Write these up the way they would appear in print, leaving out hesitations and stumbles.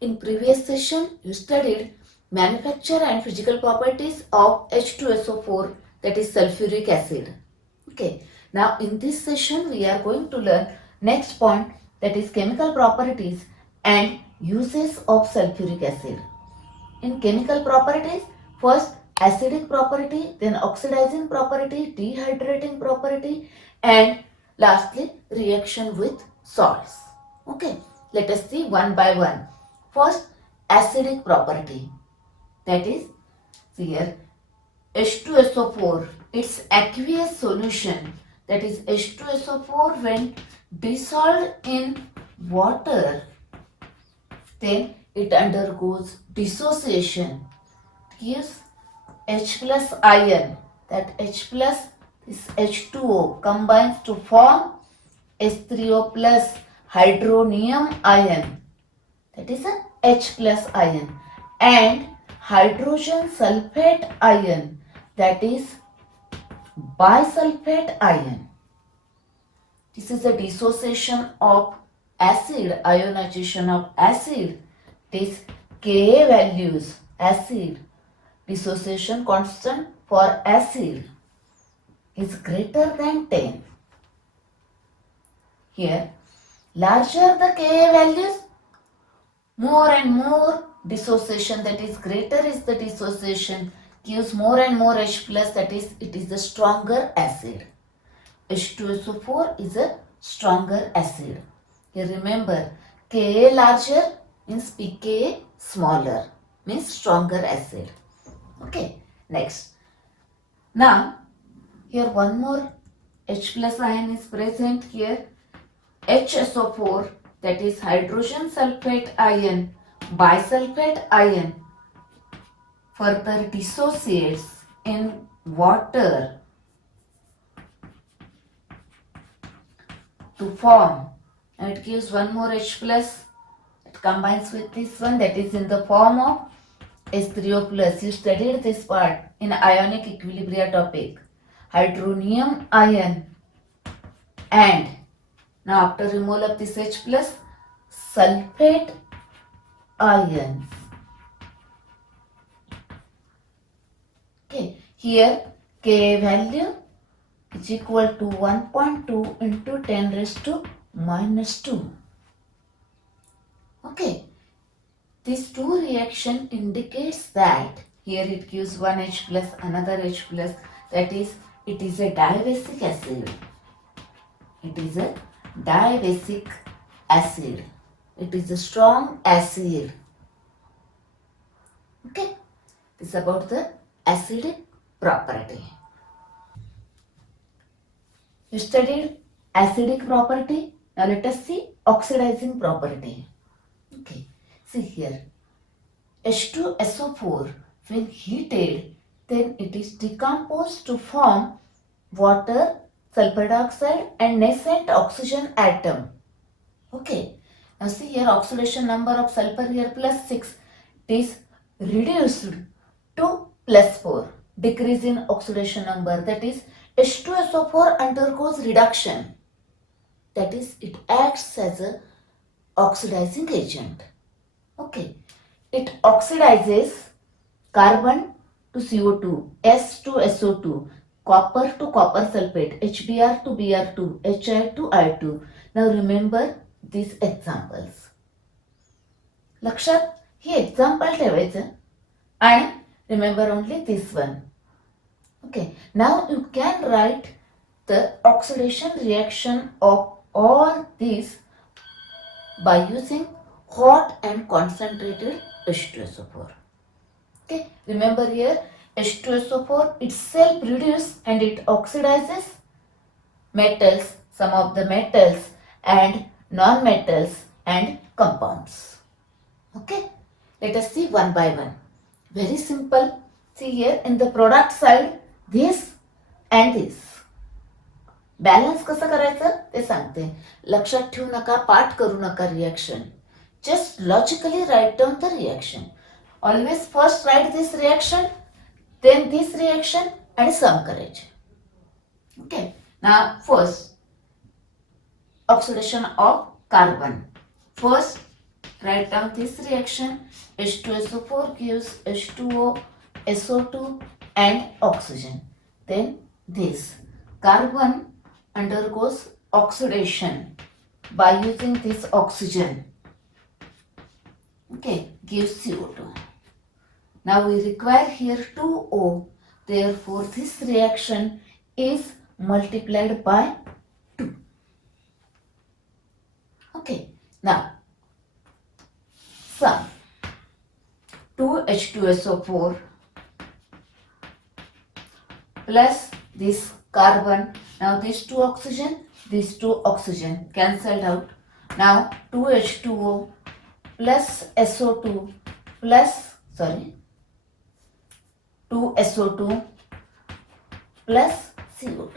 In previous session, you studied manufacture and physical properties of H2SO4, that is sulfuric acid. Okay. Now in this session, we are going to learn next point, that is chemical properties and uses of sulfuric acid. In chemical properties, first acidic property, then oxidizing property, dehydrating property, and lastly reaction with salts. Okay, let us see one by one. First, acidic property, that is here H2SO4, its aqueous solution, that is H2SO4 when dissolved in water, then it undergoes dissociation, gives H plus ion, that H plus is H2O combines to form H3O plus hydronium ion, that is a H plus ion, and hydrogen sulfate ion, that is bisulfate ion. This is a dissociation of acid, ionization of acid. This Ka values, acid, dissociation constant for acid is greater than 10. Here, larger the Ka values, more and more dissociation, that is greater is the dissociation, gives more and more H plus, that is it is a stronger acid. H2SO4 is a stronger acid. Here remember, Ka larger means pKa smaller, means stronger acid. Okay, next. Now, here one more H plus ion is present here. HSO4, that is hydrogen sulfate ion, bisulfate ion, further dissociates in water to form, and it gives one more H plus. It combines with this one, that is in the form of H3O plus. You studied this part in ionic equilibria topic. Hydronium ion, and now after removal of this H plus, sulfate ions. Okay, here Ka value is equal to 1.2 into 10 raised to minus 2. Okay, this two reaction indicates that here it gives one H plus, another H plus, that is it is a dibasic acid. It is a dibasic acid. It is a strong acid. Okay, this is about the acidic property. You studied acidic property. Now let us see oxidizing property. Okay, see here. H2SO4 when heated, then it is decomposed to form water, sulfur dioxide and nascent oxygen atom. Okay, now see here oxidation number of sulfur here plus 6. It is reduced to plus 4. Decrease in oxidation number, that is H2SO4 undergoes reduction. That is it acts as a oxidizing agent. Okay, it oxidizes carbon to CO2, S to SO2, copper to copper sulfate, HBr to Br2, HI to I2. Now remember these examples. लक्षात हे example ठेवायचं आणि remember only this one. Okay, now you can write the oxidation reaction of all these by using hot and concentrated H2SO4. Okay, remember here H2SO4 itself reduces and it oxidizes metals, some of the metals and non-metals and compounds. Okay, let us see one by one. Very simple. See here in the product side, this and this. Balance कसं करायचं ते सांगते. लक्षात ठेवू नका, पाठ करू नका reaction. Just logically write down the reaction. Always first write this reaction, then this reaction आणि सम करायचे. Okay, now first oxidation of carbon. First write down this reaction. H2SO4 gives H2O, SO2 and oxygen. Then this carbon undergoes oxidation by using this oxygen. Okay, gives CO2. Now we require here 2O. Therefore, this reaction is multiplied by 2. Okay, now sum 2H2SO4 plus this carbon. Now these two oxygen cancelled out. Now 2H2O plus SO2 plus 2SO2 plus CO2.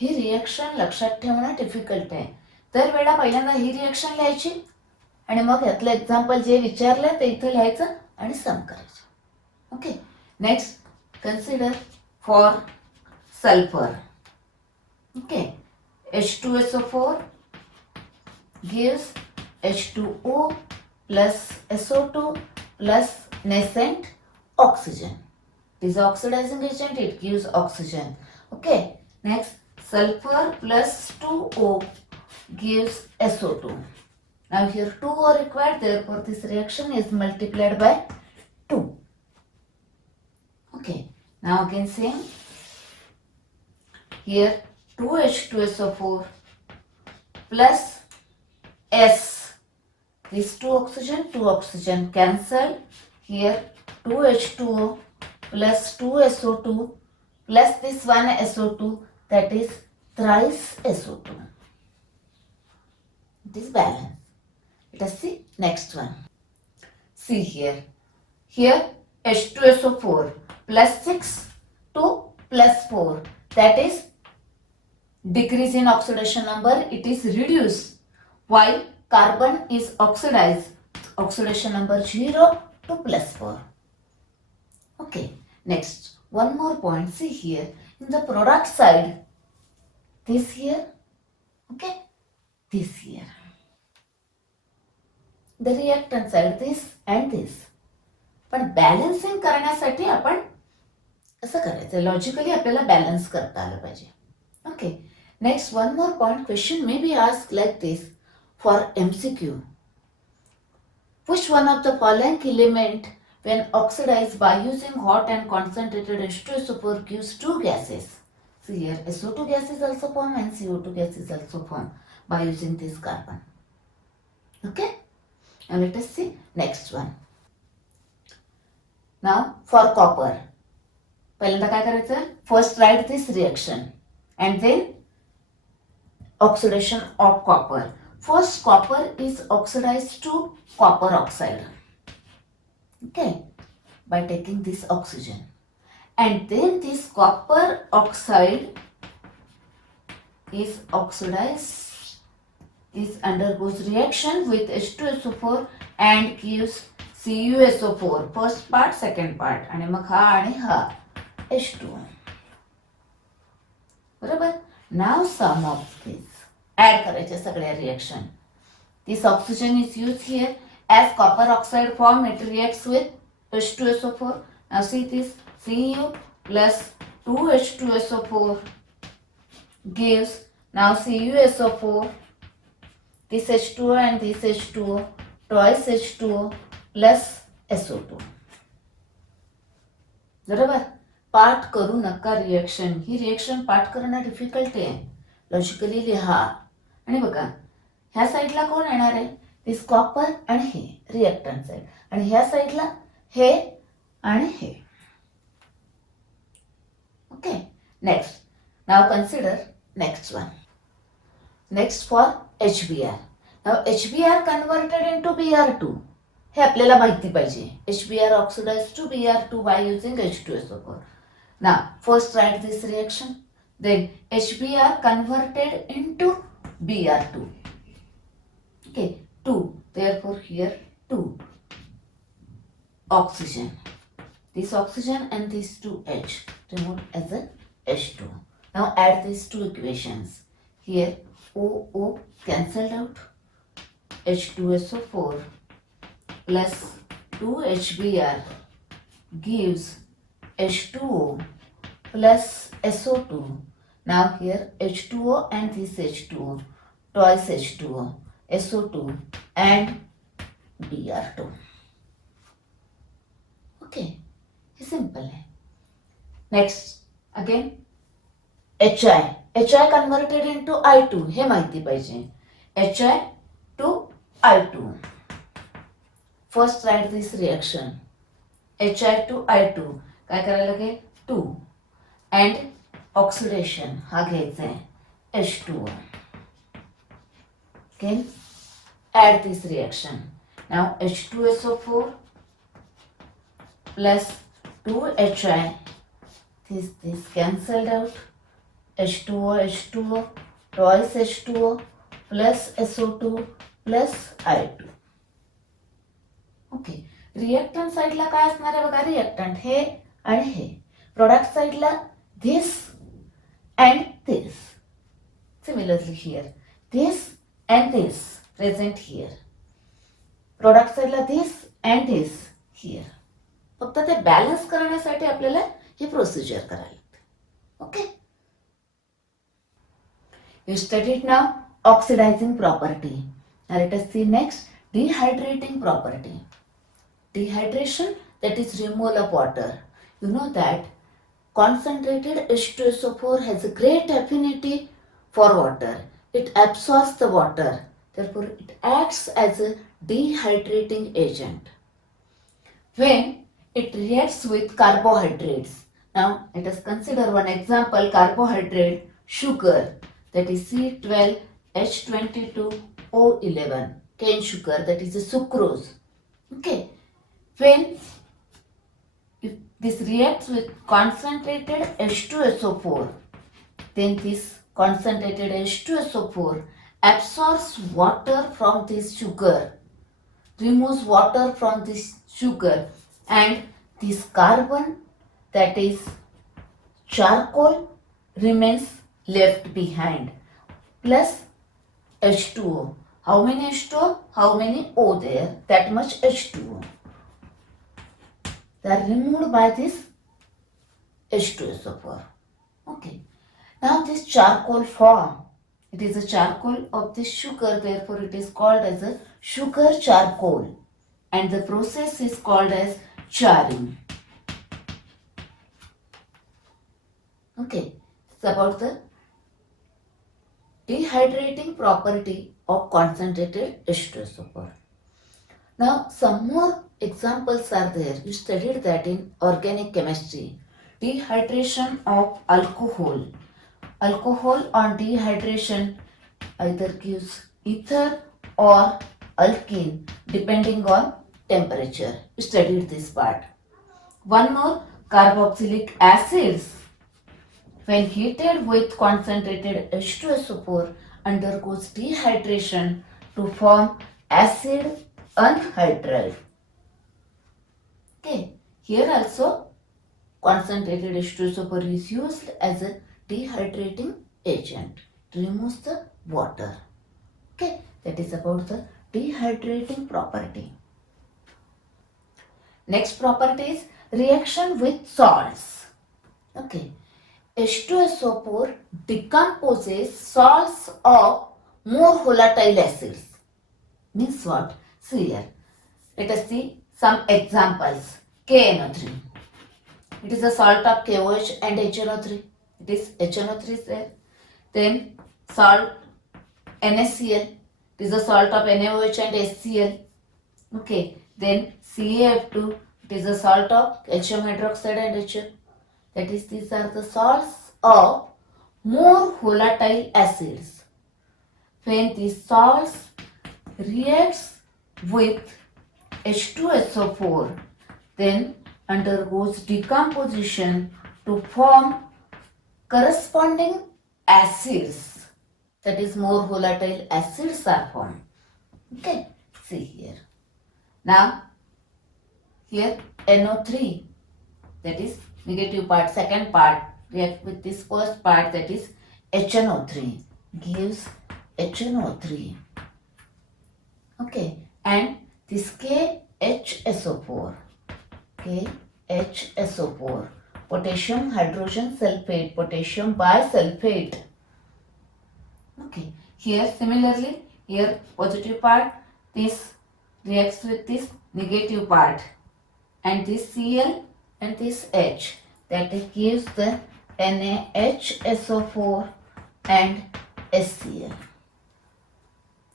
He reaction लक्षात ठेवणं difficult आहे. दर वेळा पहिल्यांदा ही reaction लिहायची आणि मग यातलं example जे विचारलं ते इथं लिहायचं आणि सम करायचं. Okay, next consider for sulphur. Okay, H2SO4 gives H2O plus SO2 plus nascent oxygen. It is oxidizing agent, it gives oxygen. Okay, next sulfur plus 2O gives SO2. Now here 2O required, therefore this reaction is multiplied by 2. Okay, now again same. Here 2H2SO4 plus S. These two oxygen cancel. Here 2H2O plus 2SO2 plus this one SO2, that is thrice SO2. It is balance. Let us see next one. See here. Here H2SO4 plus 6 to plus 4, that is decrease in oxidation number, it is reduced, while carbon is oxidized, oxidation number 0 to plus 4. Okay, next one more point. See here in the product side, this here, okay, this here, the reactant side, this and this. पण balancing करण्यासाठी आपण असं करायचं, logically आपल्याला balance करता आलं पाहिजे. Okay, next one more point. Question may be asked like this for MCQ. Which one of the following element when oxidized by using hot and concentrated H2SO4 gives two gases? See here, SO2 gas is also formed and CO2 gas is also formed by using this carbon. Okay, now let us see next one. Now for copper, पहिल्यांदा काय करायचं, first write this reaction and then oxidation of copper. First copper is oxidized to copper oxide, okay, by taking this oxygen, and then this copper oxide is oxidized, this undergoes reaction with H2SO4 and gives CuSO4, first part, second part, आणि मग हा आणि हा H2O. बरोबर. Now sum of this. Add करायचे सगळ्या reaction. This oxygen is used here as copper oxide form. It reacts with H2SO4. Now see this, Cu plus 2H2SO4 gives now CuSO4. This H2O and this H2O, twice H2O plus SO2. बरोबर. पाठ करू नका reaction. ही reaction पाठ करणं difficult आहे. Logically लिहा. आणि बघा ह्या साईडला कोण येणार आहे, दिस कॉपर आणि हे रिएक्टंट साईड, आणि ह्या साईडला हे आणि हे. Okay, next. Now consider next one. Next for HBr. Now HBr converted into Br2. हे आपल्याला माहिती पाहिजे. HBr oxidized to Br2 by using H2SO4. Now first write this reaction, then HBr converted into Br2. Okay, 2, therefore here 2 oxygen, this oxygen and these two H removed as a H2. Now add these two equations. Here OO cancelled out, H2SO4 plus 2HBr gives H2O plus SO2. Now here H2O and this H2O, twice H2O, SO2 and Br2. Okay, hey simple है. Next again HI converted into I2 हे माहिती पाहिजे. HI to I2. First write this reaction. HI to I2 काय करायला लागेल 2 and oxidation हा घ्यायचा आहे H2O. Okay, add this reaction. Now H2SO4 plus 2HI, this cancelled out, H2O, twice H2O plus SO2 plus I2. Okay, reactant साइडला काय असणार आहे बघा, रिएक्टंट हे आणि हे. प्रोडक्ट साइडला this and this. Similarly here, this and this present here. Product साइडला this and this here. फक्त ते बॅलन्स करण्यासाठी आपल्याला ही प्रोसिजर करायला लागते. Okay, you studied now oxidizing property. Now let us see next dehydrating property. Dehydration, that is removal of water. You know that concentrated H2SO4 has a great affinity for water. It absorbs the water. Therefore, it acts as a dehydrating agent. When it reacts with carbohydrates. Now, let us consider one example, carbohydrate, sugar, that is C12H22O11, cane sugar, that is a sucrose. Okay. When if this reacts with concentrated H2SO4, then this concentrated H2SO4 absorbs water from this sugar, removes water from this sugar, and this carbon, that is charcoal, remains left behind, plus H2O. How many H2O? How many O there? That much H2O. They are removed by this H2SO4. Okay. Now this charcoal form, it is a charcoal of this sugar, therefore it is called as a sugar charcoal, and the process is called as charring. Okay, it's about the dehydrating property of concentrated H2SO4. Now some more examples are there. You studied that in organic chemistry. Dehydration of alcohol. Alcohol on dehydration either gives ether or alkene depending on temperature. You studied this part. One more, carboxylic acids, when heated with concentrated H2SO4, undergoes dehydration to form acid anhydride. Okay, here also concentrated H2SO4 is used as a dehydrating agent to remove the water. Okay, that is about the dehydrating property. Next property is reaction with salts. Okay, H2SO4 decomposes salts of more volatile acids. Means what? See here. Let us see some examples. KNO3. It is a salt of KOH and HNO3. It is HNO3 is there. Then salt NaCl. It is a salt of NaOH and HCl. Okay. Then CaF2. It is a salt of calcium hydroxide and HF. That is, these are the salts of more volatile acids. When these salts reacts with H2SO4, then undergoes decomposition to form corresponding acids. That is, more volatile acids are formed. Okay, see here. Now, here NO3, that is negative part, second part, react with this first part, that is HNO3, gives HNO3. Okay, and this KHSO4, KHSO4, potassium hydrogen sulfate, potassium bisulfate. Okay, here similarly, here positive part, this reacts with this negative part, and this Cl and this H, that gives the NaHSO4 and HCl.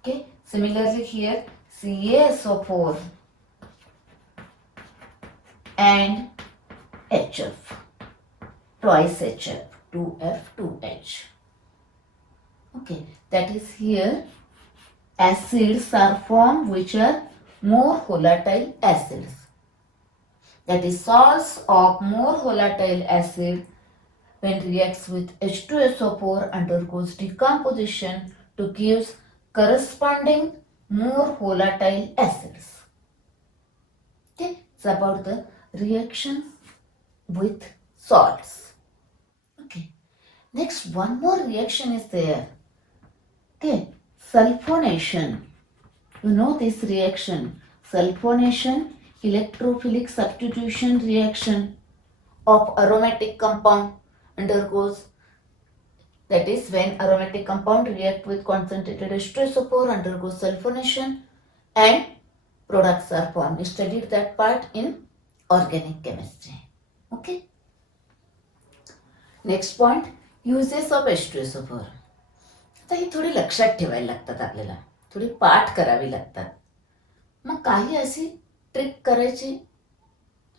Okay, similarly here CaSO4 and HF, twice HF, 2F, 2H. Okay, that is here acids are formed which are more volatile acids. That is salts of more volatile acid when reacts with H2SO4 undergoes decomposition to give corresponding more volatile acids. Okay, it's about the reaction with salts. Okay, next one more reaction is there. Okay, sulfonation. You know this reaction. Sulfonation, electrophilic substitution reaction of aromatic compound undergoes, that is when aromatic compound react with concentrated H2SO4 undergoes sulfonation and products are formed. We studied that part in organic chemistry. Okay. Next point, uses of H2SO4. आता ही थोडी लक्षात ठेवायला लागतात आपल्याला, थोडी पाठ करावी लागतात. मग काही अशी ट्रिक करायची,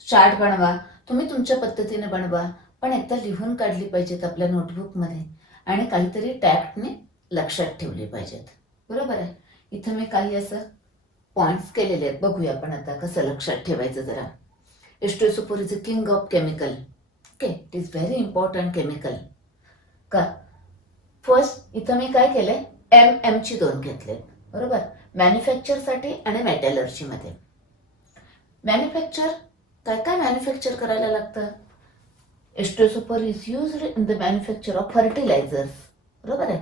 चार्ट बनवा, तुम्ही तुमच्या पद्धतीने बनवा, पण एकदा लिहून काढली पाहिजेत आपल्या नोटबुकमध्ये आणि काहीतरी टॅक्टने लक्षात ठेवली पाहिजेत. बरोबर आहे. इथं मी काही असं पॉइंट्स केलेले आहेत, बघूया आपण आता कसं लक्षात ठेवायचं जरा. H2SO4 is a king of chemical. Okay, it is very important chemical. का फर्स्ट इथं मी काय केलंय, ची 2 घेतलेत. बरोबर, मॅन्युफॅक्चरसाठी आणि मेटलर्जीमध्ये. मॅन्युफॅक्चर काय काय मॅन्युफॅक्चर करायला लागतं. H2SO4 is used in the manufacture of fertilizers. बरोबर आहे.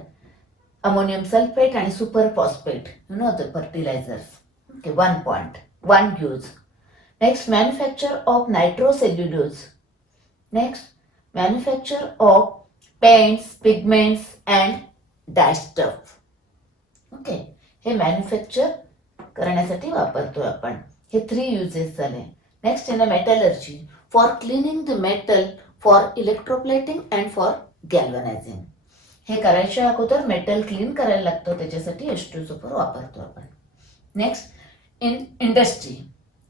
अमोनियम सल्फेट आणि super phosphate, you know the fertilizers. Okay, 1 point, 1 use. Next, manufacture of nitrocellulose. Next, manufacture of paints, pigments and dyestuff. Okay, हे manufacture करण्यासाठी वापरतो आपण. हे 3 uses झाले. Next, in a metallurgy, for cleaning the metal, for electroplating and for galvanizing. हे करायच्या अगोदर metal clean करायला लागतो, त्याच्यासाठी H2SO4 वापरतो आपण. Next, in industry.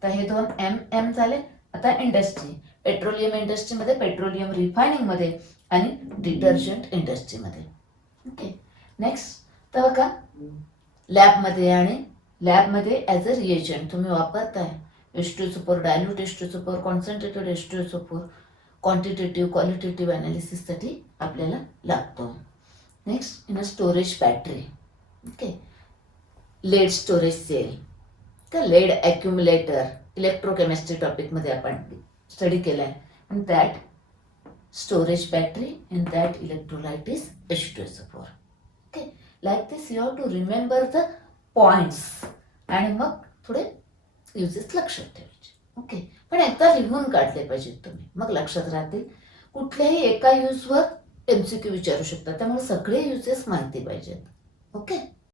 तर हे 2 झाले. आता इंडस्ट्री, पेट्रोलियम इंडस्ट्रीमध्ये, पेट्रोलियम रिफायनिंगमध्ये आणि डिटर्जंट इंडस्ट्रीमध्ये. ओके, नेक्स्ट, तर बघा लॅबमध्ये, आणि लॅबमध्ये ॲज अ रिएजंट तुम्ही वापरताय H2SO4, dilute H2SO4, concentrated H2SO4, quantitative qualitative अनालिसिससाठी आपल्याला लागतो. Next, in a storage battery. Okay, lead storage cell, तर लेड ॲक्युम्युलेटर, इलेक्ट्रोकेमिस्ट्री टॉपिकमध्ये आपण स्टडी केलाय. In that storage battery, in that electrolyte is H2SO4. Okay, like this you have to remember the points आणि मग थोडे uses लक्षात ठेवायचे. Okay, पण एकदा लिहून काढले पाहिजेत तुम्ही, मग लक्षात राहतील. कुठल्याही एका यूजवर MCQ विचारू शकतात, त्यामुळे सगळे युजेस माहिती पाहिजेत. ओके.